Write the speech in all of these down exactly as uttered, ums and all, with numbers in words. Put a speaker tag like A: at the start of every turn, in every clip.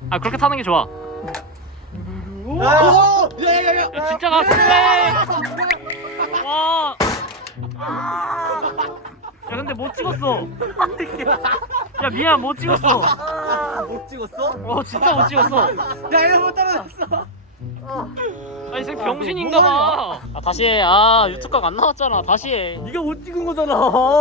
A: 아 그렇게 타는 게 좋아.
B: 야야야야.
A: 야, 진짜 가 스페. 와. 야 근데 못 찍었어. 야 미안 못 찍었어.
B: 못 찍었어?
A: 어 진짜 못 찍었어.
B: 야 이거 못 떨어졌어.
A: 아니 쟤 병신인가봐. 아 다시 해. 아 유튜브각 안 나왔잖아. 다시 해.
B: 네가 못 찍은 거잖아.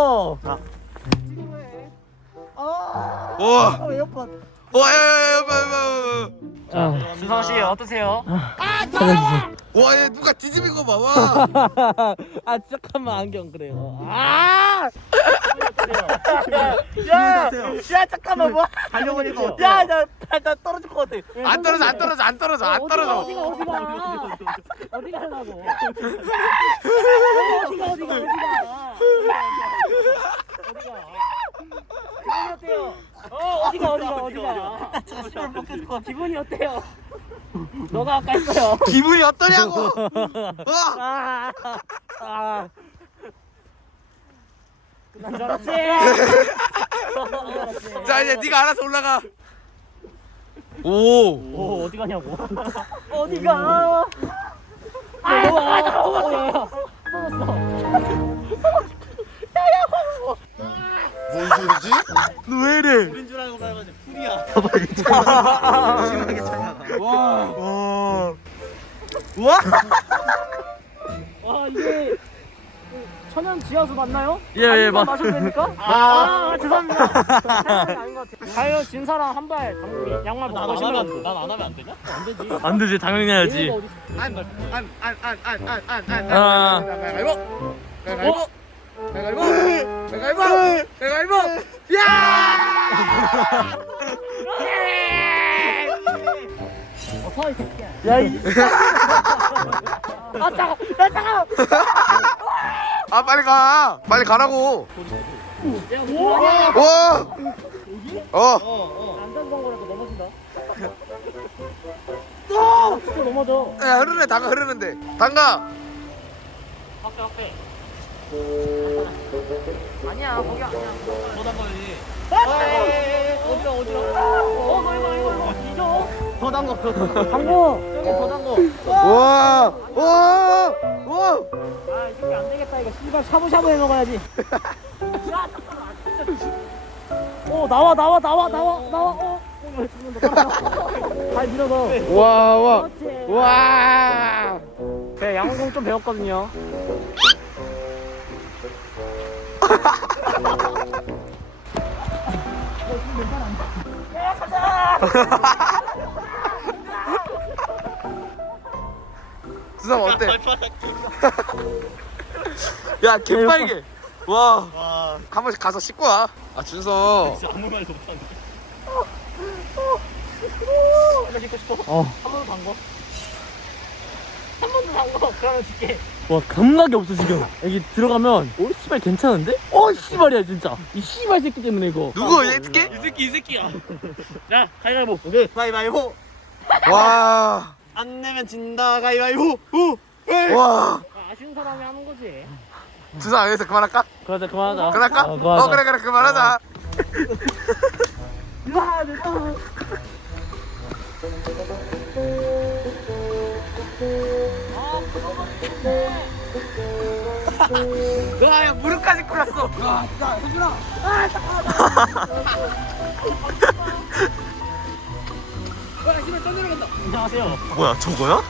C: 우와.
B: 아 에어팟.
C: 와, 야, 야, 야, 야, 야,
A: 자 준성 씨 어떠세요?
C: 와, 얘 누가 뒤집은 거 봐봐.
B: 아 잠깐만 안경 그래요. 아! 야, 야 잠깐만 뭐?
A: 달려보니까 어때요?
B: 야, 나, 나, 나 떨어질 것 같아.
C: 안 떨어져, 안 떨어져, 안 떨어져, 안 떨어져.
B: 어디가 어디가 어디 가려고? 어디가 어디가 어디가? 어디가? 기분이 어때요? 어 어디가 어디가 어디가? 자신을 벗길 것 기분이 어때요? 너가 아까 했어요.
C: 기분이 어떠냐고. 와.
B: 아, 아. 끝난 줄 알았지?
C: 자, 이제 네가 알아서 올라가. 오.
A: 오 어디 가냐고.
B: 어디가? 아, 아, 야,
C: 뭔 소리지? 너 왜 이래?
B: 우린 줄 알고 가야지 풀이야.
C: 심하게 차이나. 와. 와. 와.
B: 와 이게 천연 지하수 맞나요?
A: 예, 예,
B: 한 입만
A: 맞-
B: 마셔도 됩니까? 아, 아 죄송합니다. 사연이 아닌 것 같아요. 과연 진 사람 한 발 당구리 양말 벗고 신으면
A: 난 안 하면 안 되냐?
B: 안 되지.
A: 안 되지 당연히 해야지.
B: 얘네가 어디 있어?
C: 안안안안안안안
A: 아.
C: 가위바위보. 가위바위보. 가위바위보. 가위바위보. 가위바위보. 야!
B: 어서 이 새끼야. 야 이. 아 잠깐, 야 잠깐.
C: 아, 빨리 가. 빨리 가라고.
B: 야 뭐? 아니야.
C: 와. 어.
B: 안전광고라도 넘어진다. 아 진짜 넘어져.
C: 야, 흐르네. 다가 흐르는데. 담가.
A: 앞에 앞에.
B: 아니야 거기 아니야.
A: 뭐 담가야지.
B: 어디라 어디라? 어 너 이거 이거 이거 뒤져. 더 담궈. 담궈. 저기 더 담궈.
C: 와. 와. 와.
B: 아 이게 안 되겠다 이거 씨발 샤브샤브 해 먹어야지. 야 잠깐만 아, 진짜. 어 나와 나와 나와 나와 나와. 어. 어 죽는다. 잘 밀어서.
C: 와, 와.
B: 그렇지.
C: 와.
B: 제가 양궁 좀 배웠거든요.
C: 주성 어때? 야, 개빨개. 와. 한 번씩 가서 씻고 와. 아, 준성.
A: 아무 말도 못하는데.
B: 이거 씻고 싶어?
A: 어.
B: 한 번 더 담궈. 한 번 더 담궈. 그러면 줄게.
A: 와 감각이 없어 지금. 여기 들어가면 오 씨발 괜찮은데? 어 씨발이야 진짜. 이 씨발 새끼 때문에 이거.
C: 누구 얘기해?
A: 이 새끼 이 새끼야. 자 가위바위보.
B: 오케이. 가위바위보.
C: 와.
B: 안 내면 진다. 가위바위보. 오.
C: 와.
B: 아쉬운 사람이 하는 거지.
C: 준성 여기서 그만할까?
A: 그러자 그만하자.
C: 그만할까?
A: 어, 그만하자.
C: 어, 그래 그래 그만하자.
B: 와 됐다.
C: 와, 야, 무릎까지 꿇었어. 와,
B: 자 혜준아. 아 잠깐만. 와 씨발 떠내려간다.
A: 안녕하세요.
C: 뭐야, 저거야?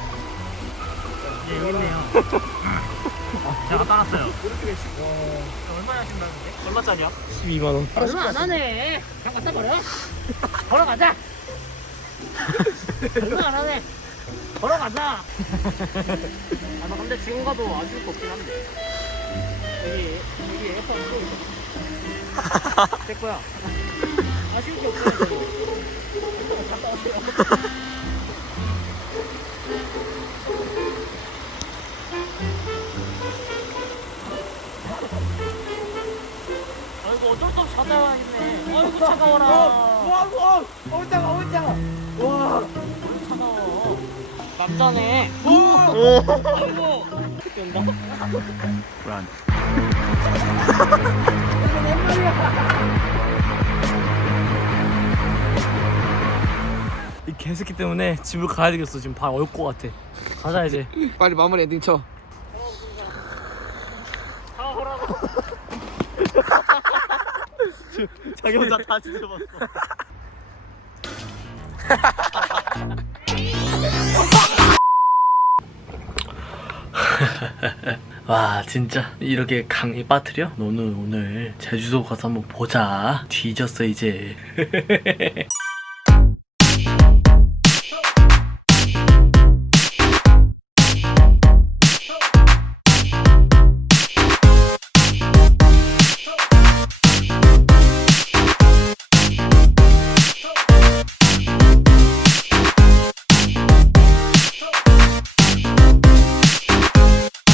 A: 예 여기 있네요. 제가 따랐어요. 얼마나 하신다는데? 얼마짜리야?
B: 십이만 원.
A: 얼마 안 하네. 그냥 갖다 버려. 걸어가자. 얼마 안 하네. 걸어가자. 아, 나 근데 지금 가도 아쉬울 거 없긴 한데. 여기, 여기 에어컨 또 있어. 내 거야. 아쉬울 게 없어요, 저거. 갔다 왔어요. 아이고, 어쩔 수 없이 갔다 와야겠네. 아이고, 차가워라.
B: 와, 와, 어, 차가, 어, 차가. 와,
A: 차가워. 남자네.
C: 오.
A: 아이고. 된다.
C: 란.
B: 이 개새끼 때문에 집을 가야 되겠어. 지금 발 얼 것 같아. 가자 이제.
C: 빨리 마무리 엔딩 쳐.
B: 자기 혼자 다 뒤집었어. 와 진짜 이렇게 강의 빠뜨려? 너는 오늘 제주도 가서 한번 보자. 뒤졌어 이제.